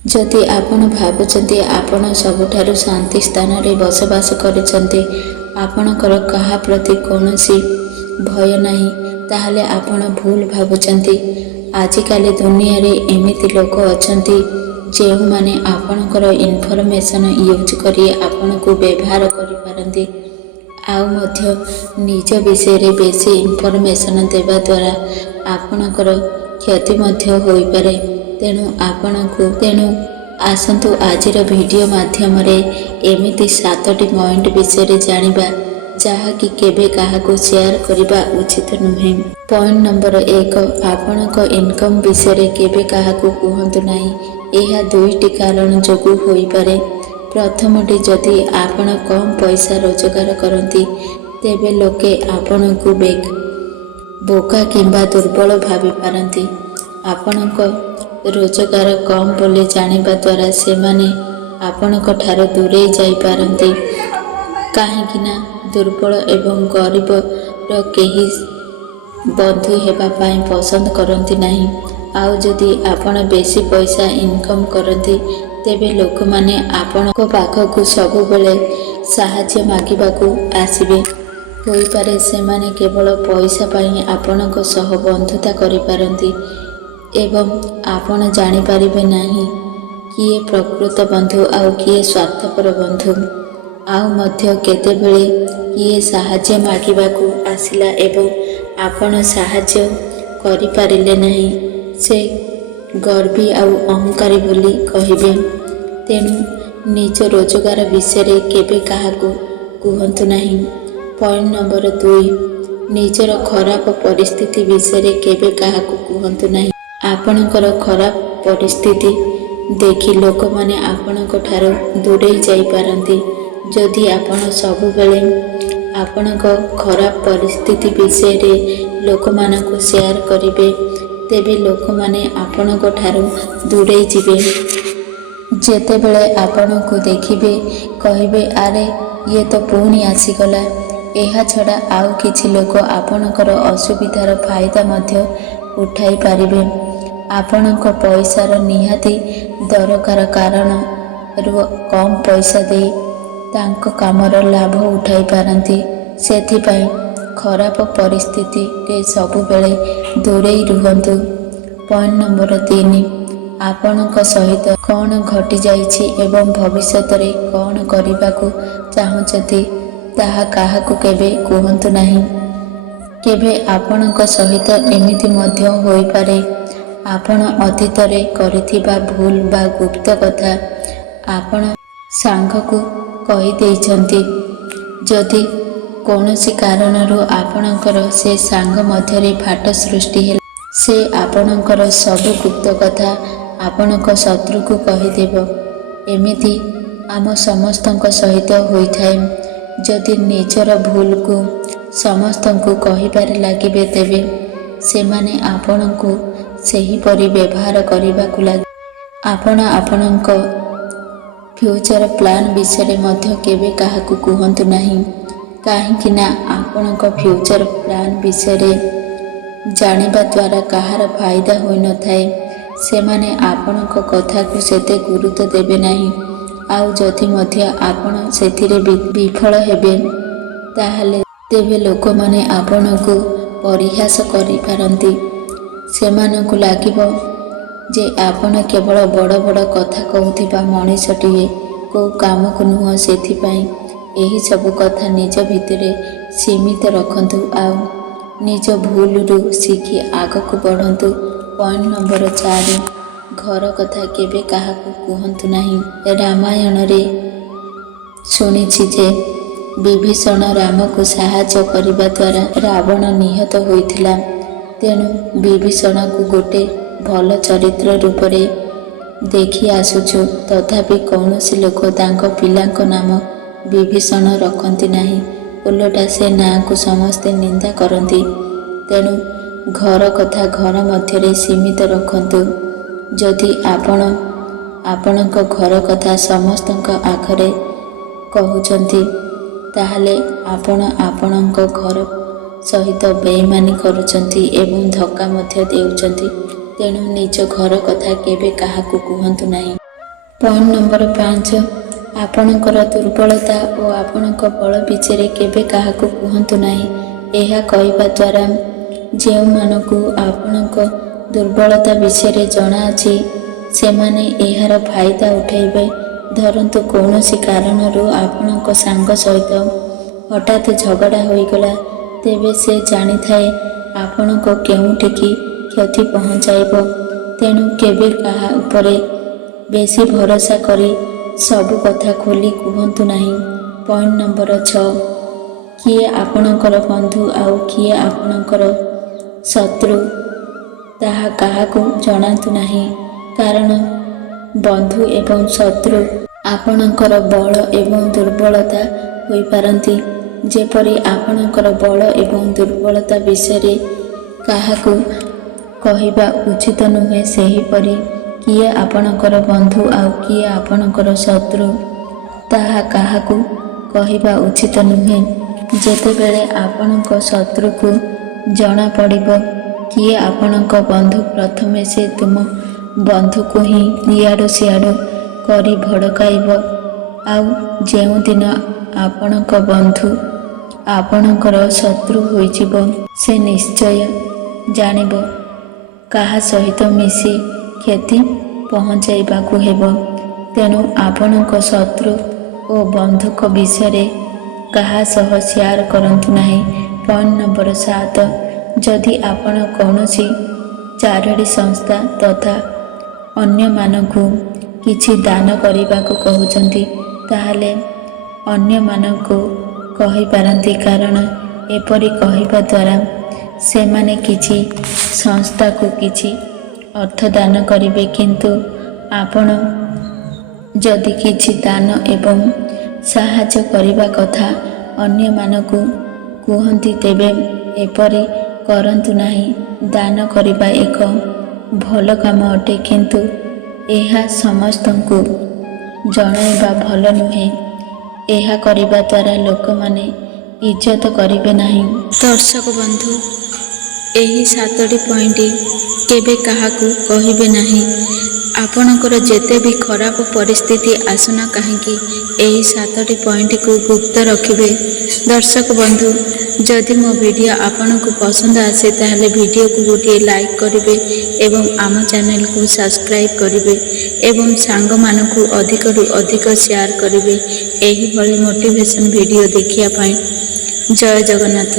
जदि आपण भावुचंती आपण सबुठारु शांति स्थान रे बसवास करिसंती, आपणकर कहा प्रति कौनसी भय नहीं, ताहले आपण भूल भावुचंती। आजिकाली दुनिया रे एमिति लोक अछंती जेउ माने आपणकर इनफॉरमेशन यूज करी आपणको व्यवहार करि पारंती। आउ मध्य निज विषय रे बेसी इनफॉरमेशन देवा द्वारा आपणकर क्षति मध्य होई पारे। तेणु आसंतु आजिर वीडियो माध्यम रे एमिति 7टी पॉइंट विषय जानिबा जहाँकि केबे काहाको शेयर करिबा उचित नुहे। पॉइंट नंबर 1, आपणक इनकम विषय केबे काहाको कहंतु नाही। एहा 2टी कारण जोगु होई पारे। प्रथमटी, जदि आपण कम पैसा रोजगार करती तेबे लोके आपणको बोका किंबा दुर्बल भावी पारंती। आपणक रोजगार कम बोली जानिबा द्वारा सेमाने आपणक ठारो दूरे जाई पारंती, काहेकि ना दुर्बल एवं गरीब रो केही बंधु हेबा पाई पसंद करती नहीं। आउ जदि आपण बेसी पैसा इनकम करती तेबे लोक माने आपणक पाखकु सबु बेले साहाय्य मागिबाकू आसीबे। होई पारे सेमाने केवल पैसा पाई आपणक सह बंधुता करि पारंती एवं आपण जानी पारिबे नहीं किए प्रकृत बंधु आउ किए स्वार्थपर बंधु। आउ मध्य केतेबेले किए साहाय्य मागिबाकू आसिला एवं आपण साहाय्य करि पारिले नहीं, से गर्वी आउ अहंकारी बोली कहिबे। तेणु निज रोजगार विषय केबे काहाकू कहंतु नहीं। पॉइंट नंबर 2, निजर खराब परिस्थिति विषय केबे काहाकू कहंतु नहीं। आपणकर खराब परिस्थिति देखि लोक माने आपणक ठारो दूरे जाई पारंती। जदि आपण सबु बेले आपणक खराब परिस्थिति विषय रे लोक मानकु शेयर करिवे तेबे लोक माने आपणक ठारो दूरे जिवे। जेते बेले आपणकु देखिबे कहिबे, आरे ये तो पुणी आसीगला। एहा छड़ा आउ किछि लोक आपणकर असुविधार फायदा मध्य उठाई पारिबे। आपणक पैसार निहाती दरकार कारण कम पैसा दे तांक कामर लाभ उठाई पारंती। सेथिपाई खराब परिस्थिति रे सबु बेले दूरे रुहंतु। पॉइंट नंबर 3, आपणक सहित कौन घटी जाइछि एवं भविष्यत रे कौन करिबाकू चाहुचंती ताहा काहाकू केबे कहंतु नाही। केबे आपणक सहित एमिति मध्य होई पारे, आपण अतीत रे करिथिबा भूल बा गुप्त कथा आपण सांघकू कहि देइछंती। जदि कौनसी कारणरू आपणकर से सांघ मध्यरे फाट सृष्टि हेला, से आपणकर सबु गुप्त कथा आपणक शत्रुकू कहिदेव। एमिति आम समस्तंक सहित होइथाए। जदि निजर भूलकू समस्तंकू कहिबारे लागिबे तेबे सेमाने आपणकू सही परि व्यवहार करिबाकू लागे। आपण आपणक फ्यूचर प्लान विषय मध्य केबे काहाकू कहंतु नहीं, काहेकि ना आपणक फ्यूचर प्लान विषय जानिबा द्वारा कहार फायदा होई न थाए। सेमाने आपणक कथाकू सेते गुरुत्व देबे नहीं। आउ जदि मध्य आपण सेथिरे विफल हेबे ताहले तेबे लोक माने आपणकू परिहास करि पारंती। सेमानकू लागिबो जे आपण केवल बड़ बड़ कथा कहूथिबा मनीषटिए, को कामकू नुह। सेथिपाई एही सब कथा निज भितरे सीमित रखंतु आउ निज भूलरू शिखी आगकू बढ़ंतु। पॉइंट नंबर 4, घर कथा केबे काहाकू कहंतु नहीं। रामायण रे सुनिछि जे विभीषण रामकू साहाय्य करिबा द्वारा रावण निहत होइथिला। तेणु विभीषण को गोटे भल चरित्र रूप रे देखि आसुछु, तथापि कौनसी लोक तांको पिलांको नाम विभीषण रखंती नहीं। उलटा से नाँ को समस्ते निंदा करती। तेणु घर कथा घर मध्यरे सीमित रखंतु। जदि आपणक घर कथा समस्तक आखरे कहउचंती ताहले आपण आपणक घर सहित बेईमानी करुचंती एवं धक्का मध्य देउचंती। तेणु निज घर कथा केबे काहाकू कहंतु नहीं। ପଏଣ୍ଟ ନମ୍ବର 5, ଆପଣଙ୍କର ଦୁର୍ବଳତା ଓ ଆପଣଙ୍କ ବଳ ବିଷୟରେ କେବେ କାହାକୁ କୁହନ୍ତୁ ନାହିଁ। ଏହା କହିବା ଦ୍ୱାରା ଯେଉଁମାନଙ୍କୁ ଆପଣଙ୍କ ଦୁର୍ବଳତା ବିଷୟରେ ଜଣାଅଛି ସେମାନେ ଏହାର ଫାଇଦା ଉଠାଇବେ। ଧରନ୍ତୁ କୌଣସି କାରଣରୁ ଆପଣଙ୍କ ସାଙ୍ଗ ସହିତ ହଠାତ୍ ଝଗଡ଼ା ହୋଇଗଲା, ତେବେ ସେ ଜାଣିଥାଏ ଆପଣଙ୍କ କେଉଁଠିକି କ୍ଷତି ପହଞ୍ଚାଇବ। ତେଣୁ କେବେ କାହା ଉପରେ ବେଶୀ ଭରସା କରି ସବୁ କଥା ଖୋଲି କୁହନ୍ତୁ ନାହିଁ। ପଏଣ୍ଟ ନମ୍ବର 6, କିଏ ଆପଣଙ୍କର ବନ୍ଧୁ ଆଉ କିଏ ଆପଣଙ୍କର ଶତ୍ରୁ ତାହା କାହାକୁ ଜଣାନ୍ତୁ ନାହିଁ, କାରଣ ବନ୍ଧୁ ଏବଂ ଶତ୍ରୁ ଆପଣଙ୍କର ବଳ ଏବଂ ଦୁର୍ବଳତା ହୋଇପାରନ୍ତି। ଯେପରି ଆପଣଙ୍କର ବଳ ଏବଂ ଦୁର୍ବଳତା ବିଷୟରେ କାହାକୁ କହିବା ଉଚିତ ନୁହେଁ, ସେହିପରି କିଏ ଆପଣଙ୍କର ବନ୍ଧୁ ଆଉ କିଏ ଆପଣଙ୍କର ଶତ୍ରୁ ତାହା କାହାକୁ କହିବା ଉଚିତ ନୁହେଁ। ଯେତେବେଳେ ଆପଣଙ୍କ ଶତ୍ରୁକୁ ଜଣାପଡ଼ିବ କିଏ ଆପଣଙ୍କ ବନ୍ଧୁ, ପ୍ରଥମେ ସେ ତୁମ ବନ୍ଧୁକୁ ହିଁ ଇଆଡ଼ୁ ସିଆଡ଼ୁ କରି ଭଡ଼କାଇବ। ଆଉ ଯେଉଁଦିନ ଆପଣଙ୍କ ବନ୍ଧୁ ଆପଣଙ୍କର ଶତ୍ରୁ ହୋଇଯିବ, ସେ ନିଶ୍ଚୟ ଜାଣିବ କାହା ସହିତ ମିଶି କ୍ଷତି ପହଞ୍ଚାଇବାକୁ ହେବ। ତେଣୁ ଆପଣଙ୍କ ଶତ୍ରୁ ଓ ବନ୍ଧୁଙ୍କ ବିଷୟରେ କାହା ସହ ସେୟାର କରନ୍ତୁ ନାହିଁ। ପଏଣ୍ଟ ନମ୍ବର 7, ଯଦି ଆପଣ କୌଣସି ଚାରିଟି ସଂସ୍ଥା ତଥା ଅନ୍ୟମାନଙ୍କୁ କିଛି ଦାନ କରିବାକୁ କହୁଛନ୍ତି, ତାହେଲେ ଅନ୍ୟମାନଙ୍କୁ କହିପାରନ୍ତି, କାରଣ ଏପରି କହିବା ଦ୍ୱାରା ସେମାନେ କିଛି ସଂସ୍ଥାକୁ କିଛି ଅର୍ଥ ଦାନ କରିବେ। କିନ୍ତୁ ଆପଣ ଯଦି କିଛି ଦାନ ଏବଂ ସାହାଯ୍ୟ କରିବା କଥା ଅନ୍ୟମାନଙ୍କୁ କୁହନ୍ତି, ତେବେ ଏପରି କରନ୍ତୁ ନାହିଁ। ଦାନ କରିବା ଏକ ଭଲ କାମ ଅଟେ, କିନ୍ତୁ ଏହା ସମସ୍ତଙ୍କୁ ଜଣାଇବା ଭଲ ନୁହେଁ। ଏହା କରିବା ଦ୍ୱାରା ଲୋକମାନେ ଇଜ୍ଜତ କରିବେ ନାହିଁ। ଦର୍ଶକ ବନ୍ଧୁ, ଏହି 7ଟି ପଏଣ୍ଟ କେବେ କାହାକୁ କହିବେ ନାହିଁ। ଆପଣଙ୍କର ଯେତେ ବି ଖରାପ ପରିସ୍ଥିତି ଆସୁନା କାହିଁକି, ଏହି 7ଟି ପଏଣ୍ଟକୁ ଗୁପ୍ତ ରଖିବେ। ଦର୍ଶକ ବନ୍ଧୁ, ଯଦି ମୋ ଭିଡ଼ିଓ ଆପଣଙ୍କୁ ପସନ୍ଦ ଆସେ ତାହେଲେ ଭିଡ଼ିଓକୁ ଗୋଟିଏ ଲାଇକ୍ କରିବେ ଏବଂ ଆମ ଚ୍ୟାନେଲକୁ ସବସ୍କ୍ରାଇବ୍ କରିବେ ଏବଂ ସାଙ୍ଗମାନଙ୍କୁ ଅଧିକରୁ ଅଧିକ ସେୟାର କରିବେ ଏହିଭଳି ମୋଟିଭେସନ୍ ଭିଡ଼ିଓ ଦେଖିବା ପାଇଁ। ଜୟ ଜଗନ୍ନାଥ।